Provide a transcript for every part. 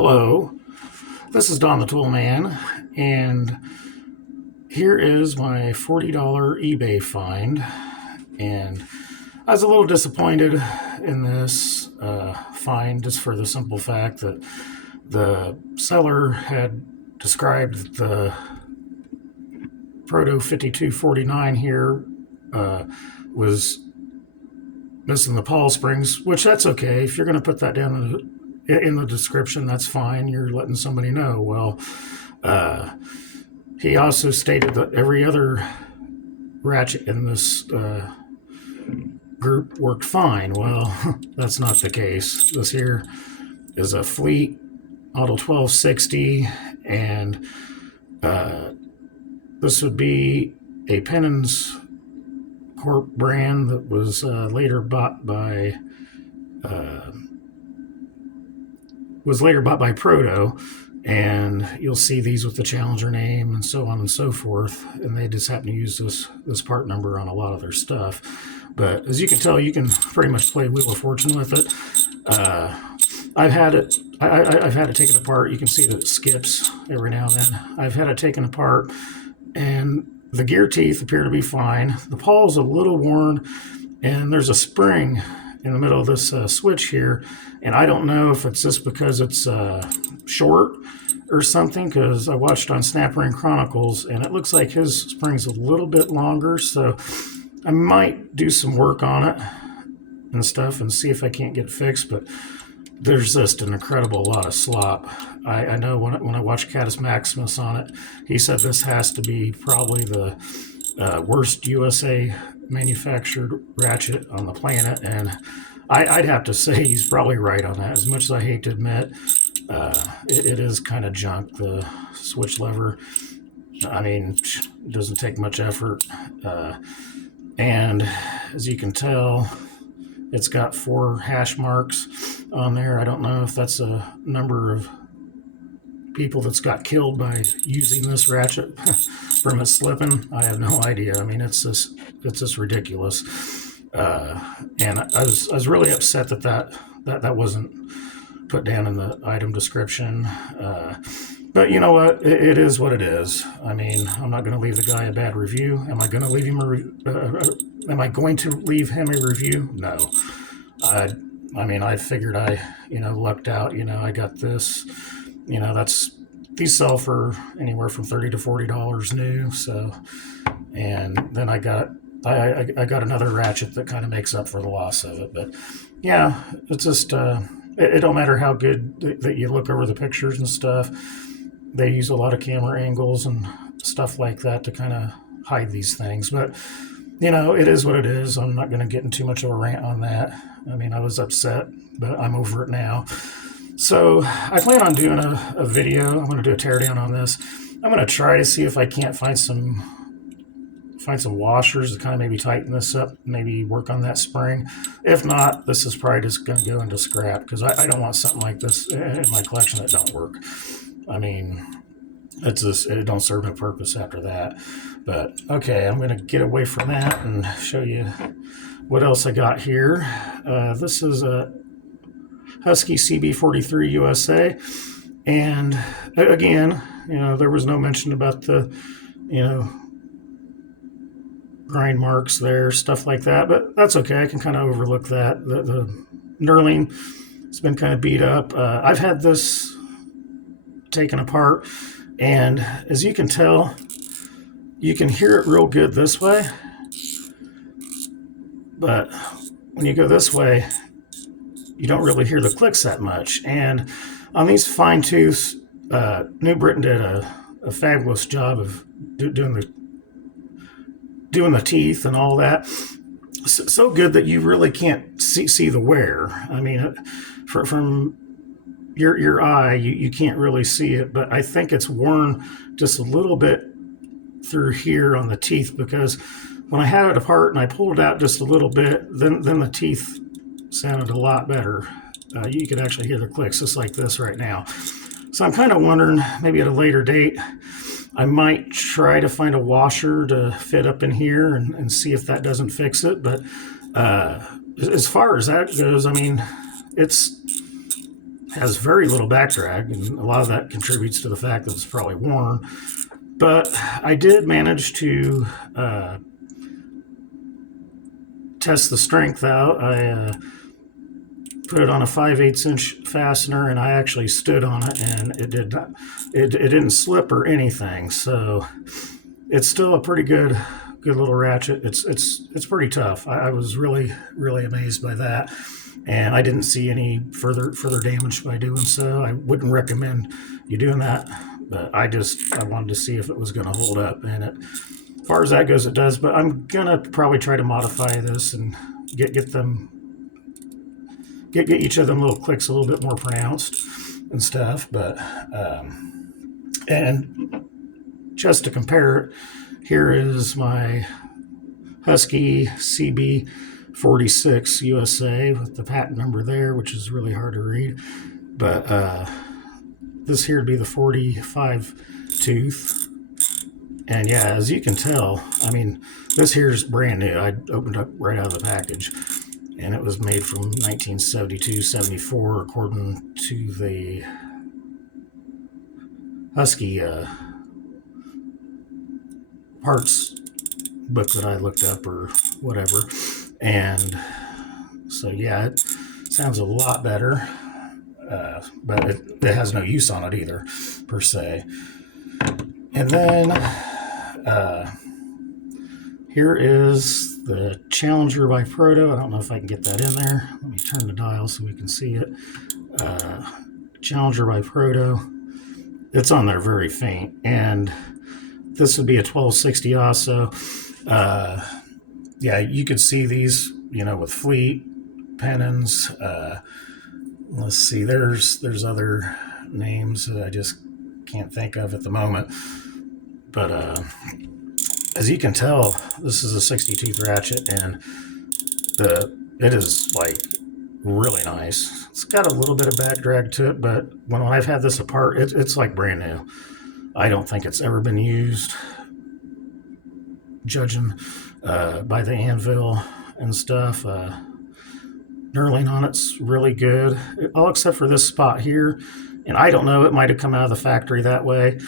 Hello, this is Don the Tool Man, and here is my $40 eBay find. And I was a little disappointed in this find just for the simple fact that the seller had described the Proto 5249 here was missing the pawl springs, which that's okay. If you're going to put that down in the description, that's fine. You're letting somebody know. Well, he also stated that every other ratchet in this group worked fine. Well, that's not the case. This here is a Fleet Model 1260, and this would be a Pennins Corp brand that was later bought by Proto, and you'll see these with the Challenger name and so on and so forth, and they just happen to use this part number on a lot of their stuff. But as you can tell, you can pretty much play Wheel of Fortune with it. I've had it taken apart. You can see that it skips every now and then. I've had it taken apart, and the gear teeth appear to be fine. The paw's a little worn, and there's a spring in the middle of this switch here, and I don't know if it's just because it's short or something, because I watched on Snap Ring Chronicles, and it looks like his spring's a little bit longer, so I might do some work on it and stuff and see if I can't get it fixed. But there's just an incredible lot of slop. I know when I watched Catus Maximus on it, he said this has to be probably the worst USA manufactured ratchet on the planet, and I'd have to say he's probably right on that. As much as I hate to admit, it is kind of junk. The switch lever, I mean, it doesn't take much effort, and as you can tell, it's got 4 hash marks on there. I don't know if that's a number of people that's got killed by using this ratchet from it slipping. I have no idea. I mean, it's just ridiculous. And I was really upset that wasn't put down in the item description. But you know what? It is what it is. I mean, I'm not going to leave the guy a bad review. Am I going to leave him am I going to leave him a review? No. I mean, I figured I lucked out. I got this. These sell for anywhere from $30 to $40 new. So, and then I got another ratchet that kind of makes up for the loss of it. But yeah, it's just it don't matter how good that you look over the pictures and stuff. They use a lot of camera angles and stuff like that to kind of hide these things. But it is what it is. I'm not going to get into too much of a rant on that. I mean, I was upset, but I'm over it now. So I plan on doing a video. I'm going to do a teardown on this. I'm going to try to see if I can't find some washers to kind of maybe tighten this up, maybe work on that spring. If not, this is probably just going to go into scrap, because I don't want something like this in my collection that don't work. I mean, it don't serve no purpose after that. But okay, I'm going to get away from that and show you what else I got here. This is a Husky CB43 USA, and again, there was no mention about the grind marks there, stuff like that, but that's okay. I can kind of overlook that. The knurling has been kind of beat up. I've had this taken apart, and as you can tell, you can hear it real good this way, but when you go this way, you don't really hear the clicks that much. And on these fine tooths, New Britain did a fabulous job of doing the teeth and all that. So good that you really can't see the wear. I mean, from your eye, you can't really see it, but I think it's worn just a little bit through here on the teeth, because when I had it apart and I pulled it out just a little bit, then the teeth sounded a lot better. You could actually hear the clicks just like this right now. So I'm kind of wondering, maybe at a later date, I might try to find a washer to fit up in here and see if that doesn't fix it. But as far as that goes, I mean, it's has very little back drag, and a lot of that contributes to the fact that it's probably worn. But I did manage to test the strength out. I put it on a 5/8 inch fastener, and I actually stood on it, and it didn't slip or anything. So it's still a pretty good little ratchet. It's pretty tough. I was really amazed by that, and I didn't see any further damage by doing so. I wouldn't recommend you doing that, but I wanted to see if it was going to hold up, and as far as that goes, it does. But I'm gonna probably try to modify this and get each of them little clicks a little bit more pronounced and stuff. But and just to compare it, here is my Husky CB46 USA with the patent number there, which is really hard to read. But this here would be the 45 tooth. And yeah, as you can tell, I mean, this here's brand new. I opened up right out of the package, and it was made from 1972-74 according to the Husky parts book that I looked up or whatever. And so yeah, it sounds a lot better, but it has no use on it either per se. And then here is the Challenger by Proto. I don't know if I can get that in there. Let me turn the dial so we can see it. Challenger by Proto. It's on there very faint, and this would be a 1260 also. Yeah, you could see these, you know, with fleet pennons. Let's see, there's other names that I just can't think of at the moment. But as you can tell, this is a 60 tooth ratchet, and it is like really nice. It's got a little bit of back drag to it, but when I've had this apart, it's like brand new. I don't think it's ever been used, judging by the anvil and stuff. Knurling on it's really good, all except for this spot here. And I don't know, it might have come out of the factory that way.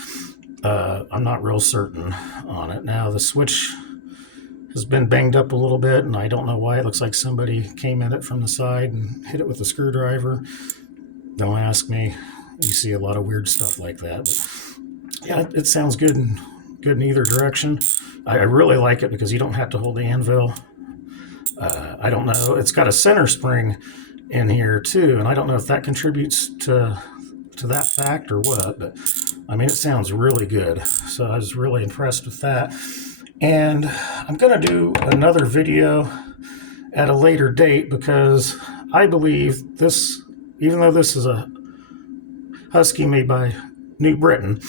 I'm not real certain on it. Now the switch has been banged up a little bit, and I don't know why. It looks like somebody came in it from the side and hit it with a screwdriver. Don't ask me. You see a lot of weird stuff like that. But yeah, it sounds good in either direction. I really like it because you don't have to hold the anvil. I don't know. It's got a center spring in here too, and I don't know if that contributes to that fact or what, but I mean, it sounds really good. So I was really impressed with that. And I'm going to do another video at a later date because I believe this, even though this is a Husky made by New Britain,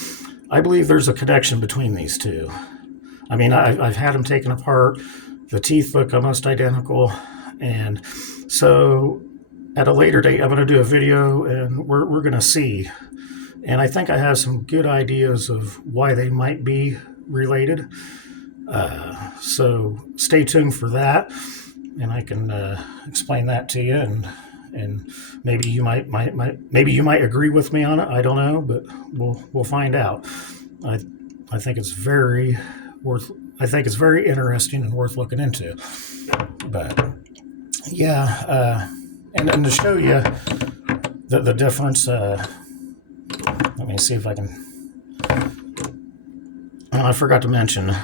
I believe there's a connection between these two. I mean, I've had them taken apart. The teeth look almost identical. And so at a later date, I'm going to do a video, and we're going to see. And I think I have some good ideas of why they might be related. So stay tuned for that, and I can explain that to you. And maybe you might agree with me on it. I don't know, but we'll find out. I think it's very interesting and worth looking into. But yeah, and to show you the difference, let me see if I can. I forgot to mention,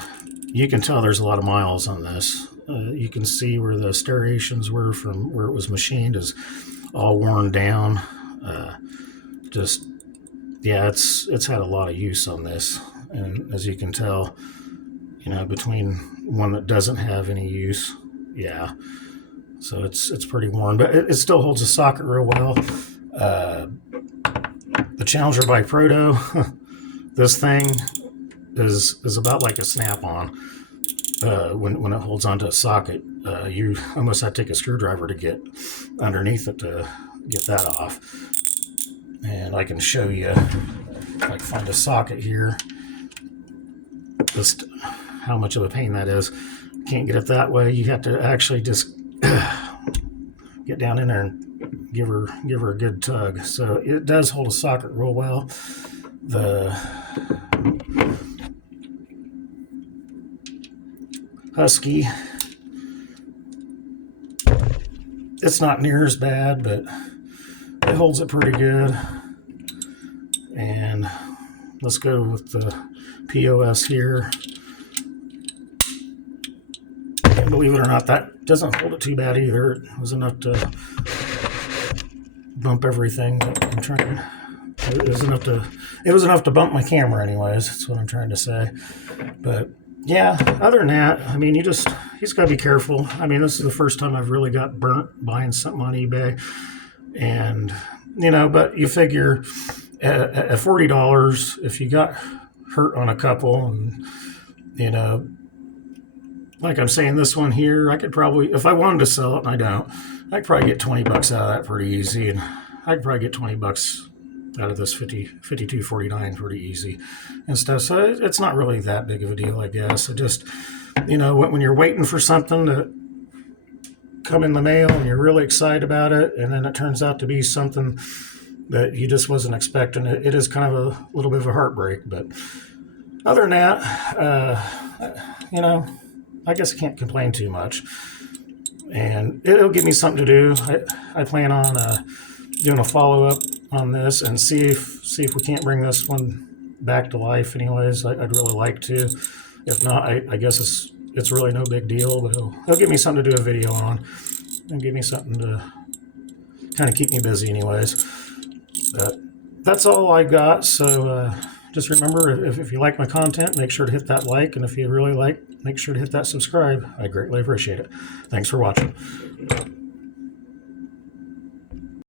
you can tell there's a lot of miles on this. You can see where the striations were from where it was machined is all worn down. Yeah, it's had a lot of use on this, and as you can tell, you know, between one that doesn't have any use, yeah. So it's pretty worn, but it still holds a socket real well. The Challenger by Proto, this thing is about like a snap-on. When it holds onto a socket, you almost have to take a screwdriver to get underneath it to get that off. And I can show you, if I can find a socket here, just how much of a pain that is. Can't get it that way. You have to actually just get down in there and give her a good tug. So it does hold a socket real well. The Husky, it's not near as bad, but it holds it pretty good. And let's go with the POS here. And believe it or not, that doesn't hold it too bad either. It was enough to bump everything that I'm trying. It was enough to bump my camera anyways. That's what I'm trying to say. But yeah, other than that, I mean, you just got to be careful. I mean, this is the first time I've really got burnt buying something on eBay. And, you know, but you figure at $40, if you got hurt on a couple, and, you know, like I'm saying, this one here, I could probably, if I wanted to sell it, and I don't, I could probably get 20 bucks out of that pretty easy. And I could probably get 20 bucks out of this 52.49 pretty easy and stuff. So it's not really that big of a deal, I guess. It just, you know, when you're waiting for something to come in the mail and you're really excited about it, and then it turns out to be something that you just wasn't expecting, it is kind of a little bit of a heartbreak. But other than that, you know, I guess I can't complain too much. And it'll give me something to do. I plan on doing a follow-up on this and see if we can't bring this one back to life anyways. I'd really like to. If not, I guess it's really no big deal, but it'll give me something to do a video on and give me something to kind of keep me busy anyways. But that's all I got. So just remember, if you like my content, make sure to hit that like, and if you really like, make sure to hit that subscribe. I greatly appreciate it. Thanks for watching.